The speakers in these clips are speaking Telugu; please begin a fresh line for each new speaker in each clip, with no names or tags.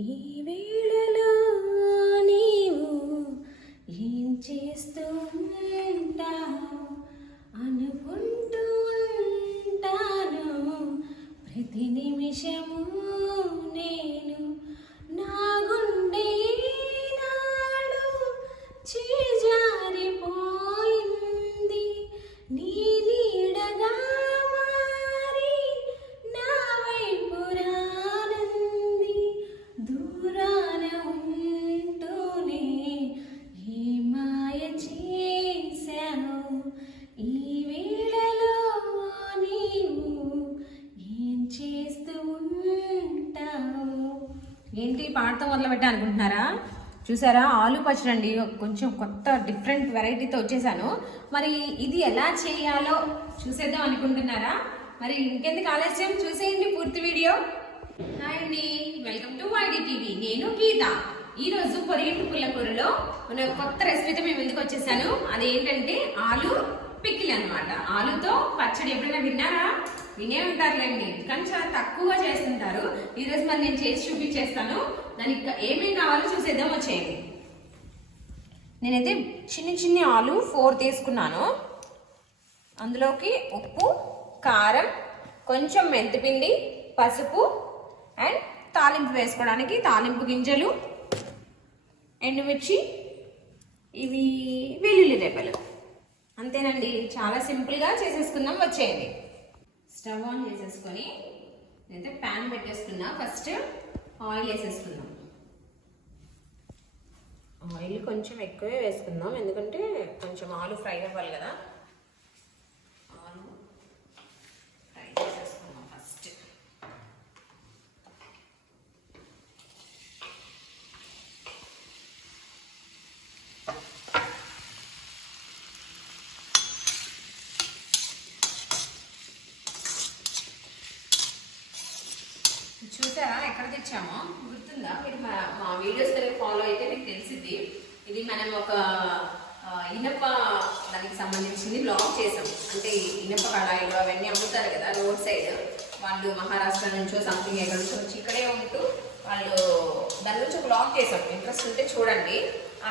ఈ వేళలో నీవు ఏం చేస్తూ ఉంటావు అనుకుంటూ ఉంటాను. ప్రతి నిమిషము నేను నా పాటతో మొదలుపెట్టా అనుకుంటున్నారా? చూసారా? ఆలు పచ్చడి అండి. కొంచెం కొత్త డిఫరెంట్ వెరైటీతో వచ్చేసాను. మరి ఇది ఎలా చేయాలో చూసేద్దాం అనుకుంటున్నారా? మరి ఇంకెందుకు ఆలస్యం? చూసేయండి పూర్తి వీడియో. హాయ్ అండి. వెల్కమ్ టు వైడి టీవీ నేను గీత. ఈరోజు పొరిగింటి పుల్లకూరలో మన కొత్త రెసిపీతో మేము ఎందుకు వచ్చేసాను? అదేంటంటే ఆలు పిక్కిల్ అనమాట ఆలుతో పచ్చడి ఎప్పుడైనా విన్నారా? వినే ఉంటారులేండి కానీ చాలా తక్కువగా చేస్తుంటారు. ఈ రోజు మరి నేను చేసి చూపించేస్తాను. దానికి ఏమేమి కావాలో చూసేద్దాం వచ్చేయండి. నేనైతే చిన్ని చిన్ని ఆలు ఫోర్ తీసుకున్నాను. అందులోకి ఉప్పు కారం కొంచెం మెంతిపిండి పసుపు అండ్ తాలింపు వేసుకోవడానికి తాలింపు గింజలు ఎండుమిర్చి ఇవి వెల్లుల్లి రెబ్బలు. అంతేనండి. చాలా సింపుల్గా చేసేసుకుందాం వచ్చేయండి. స్టవ్ ఆన్ చేసేసుకొని నేనైతే ప్యాన్ పెట్టేసుకున్నా. ఫస్ట్ ఆయిల్ వేసేసుకుందాం. ఆయిల్ కొంచెం ఎక్కువే వేసుకుందాం. ఎందుకంటే కొంచెం ఆలు ఫ్రై అవ్వాలి కదా ఆలు ఫ్రై చేసేసుకుందాం ఫస్ట్ చూసారా ఎక్కడ తెచ్చామో? గుర్తుందా? మీరు మా వీడియోస్ కలిపి ఫాలో అయితే మీకు తెలిసింది ఇది మనం ఒక ఇనప దానికి సంబంధించింది బ్లాగ్ చేసాం. అంటే ఇనప కళాయిలు అవన్నీ అమ్ముతారు కదా రోడ్ సైడ్. వాళ్ళు మహారాష్ట్ర నుంచో సంథింగ్ ఎక్కడి నుంచో వచ్చి ఇక్కడే ఉంటూ వాళ్ళు దాని గురించి ఒక బ్లాగ్ చేసాం. ఇంట్రెస్ట్ ఉంటే చూడండి.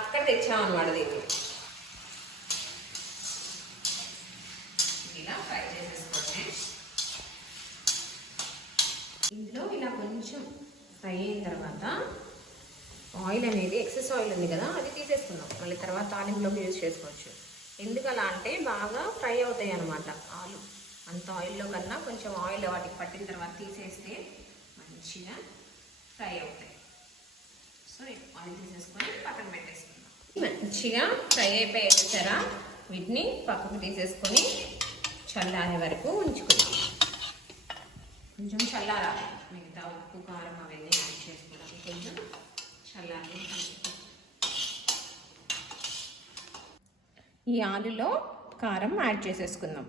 అక్కడ తెచ్చామన్నమాట దీన్ని. ఇలా ఫ్రై చేసేసుకోండి. ఇందులో ఇలా ఫ్రై అయిన తర్వాత ఆయిల్ అనేది ఎక్సెస్ ఆయిల్ ఉంది కదా అది తీసేసుకుందాం. మళ్ళీ తర్వాత తాలింపులోకి యూజ్ చేసుకోవచ్చు. ఎందుకు అలా అంటే బాగా ఫ్రై అవుతాయి అన్నమాట ఆలు. అంత ఆయిల్లో కన్నా కొంచెం ఆయిల్ వాటికి పట్టిన తర్వాత తీసేస్తే మంచిగా ఫ్రై అవుతాయి. సో ఆయిల్ తీసేసుకొని పక్కన పెట్టేసుకుందాం. మంచిగా ఫ్రై అయిపోయి వచ్చారా వీటిని పక్కకు తీసేసుకొని చల్లారే వరకు ఉంచుకుందాం. కొంచెం చల్లారాలి మిగతా ఉప్పు కారం అవన్నీ యాడ్ చేసుకోవడానికి కొంచెం చల్లారి ఈ ఆలులో కారం యాడ్ చేసేసుకుందాం.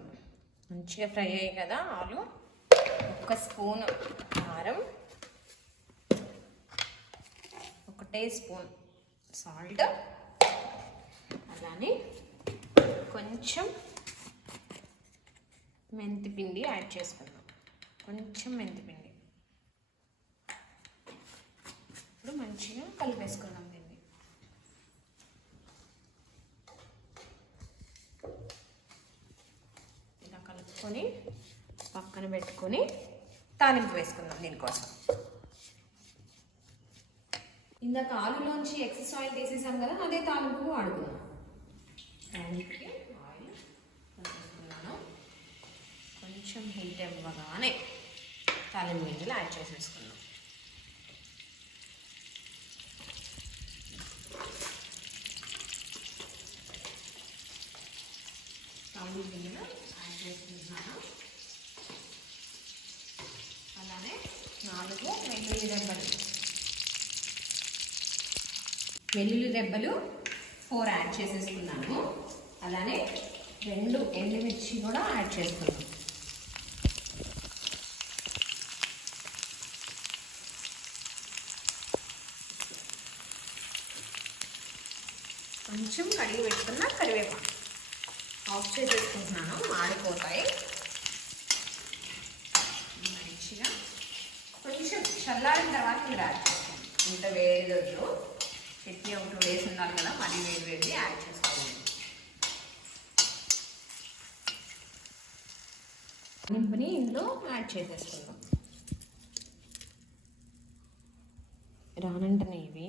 మంచిగా ఫ్రై అయ్యాయి కదా ఆలు. ఒక స్పూన్ కారం. ఒకటే స్పూన్ సాల్ట్ అలానే కొంచెం మెంతిపిండి యాడ్ చేసుకుందాం. కొంచెం మెంతిపిండి ఇప్పుడు మంచిగా కలిపేసుకుందాం దీన్ని. ఇలా కలుపుకొని పక్కన పెట్టుకొని తాలింపు వేసుకుందాం దీనికోసం. ఇందాక ఆలులోంచి ఎక్సెస్ ఆయిల్ తీసేసాం కదా అదే తాలింపు వాడుకుందాం. తాలింపుకి ఆయిల్ కొంచెం హీట్ ఇవ్వగానే తాలింపు గింజలు యాడ్ చేసేసుకుందాం తాలింపు గింజలు యాడ్ చేసుకుంటున్నాను అలానే నాలుగు వెల్లుల్లి దెబ్బలు వెల్లుల్లి దెబ్బలు ఫోర్ యాడ్ చేసేసుకున్నాము అలానే రెండు ఎండుమిర్చి కూడా యాడ్ చేసుకున్నాం కొంచెం కడిగి పెట్టుకున్న కరివేపాకు. ఆఫ్ చేసేసుకుంటున్నాను మాడిపోతాయి. మంచిగా కొంచెం చల్లారిన తర్వాత మీరు యాడ్ చేసుకోండి. ఇంత వేడి వద్దు. చట్నీ ఒక టూ డేస్ ఉండాలి కదా మరీ వేడి వేడి యాడ్ చేసుకోవాలి నింపుని ఇందులో యాడ్ చేసేసుకుందాం. రానంటనే ఇవి.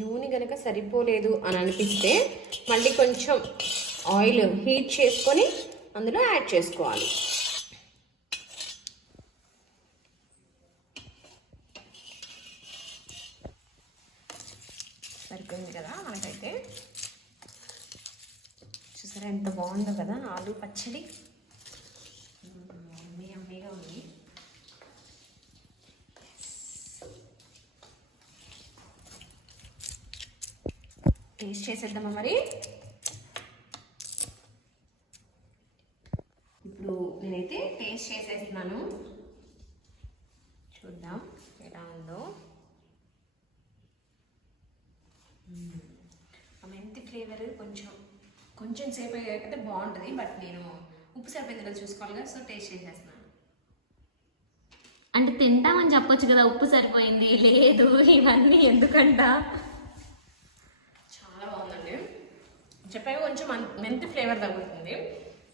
నూనె కనుక సరిపోలేదు అని అనిపిస్తే మళ్ళీ కొంచెం ఆయిల్ హీట్ చేసుకొని అందులో యాడ్ చేసుకోవాలి. సరిపోయింది కదా మనకైతే. చూసారా ఎంత బాగుందో కదా ఆలు పచ్చడి. టేస్ట్ చేసేద్దామా మరి? ఇప్పుడు నేనైతే టేస్ట్ చేసేస్తున్నాను. చూద్దాం ఎలా ఉందో. మెంతి ఫ్లేవర్ కొంచెం కొంచెం సేపు అయ్యాకైతే బాగుంటుంది బట్ నేను ఉప్పు సరిపోయింది కదా చూసుకోవాలి కదా సో టేస్ట్ చేసేస్తున్నాను.
అంటే తింటామని చెప్పొచ్చు కదా ఉప్పు సరిపోయింది లేదు ఇవన్నీ ఎందుకంట
చాలా బాగుందండి చెప్పాక కొంచెం మన్- మెంతి ఫ్లేవర్ తగ్గుతుంది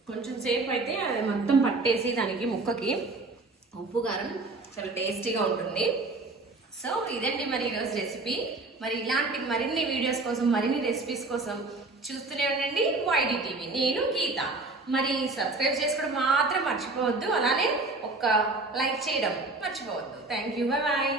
కొంచెం సేపు అయితే అది మొత్తం పట్టేసి దానికి ముక్కకి ఉప్పు కారం చాలా టేస్టీగా ఉంటుంది. సో ఇదండి మరి ఈరోజు రెసిపీ మరి ఇలాంటి మరిన్ని వీడియోస్ కోసం మరిన్ని రెసిపీస్ కోసం చూస్తూనే ఉండండి వైడి టీవీ నేను గీత. మరి సబ్స్క్రైబ్ చేసుకోవడం మాత్రం మర్చిపోవద్దు. అలానే ఒక్క లైక్ చేయడం మర్చిపోవద్దు. Thank you bye bye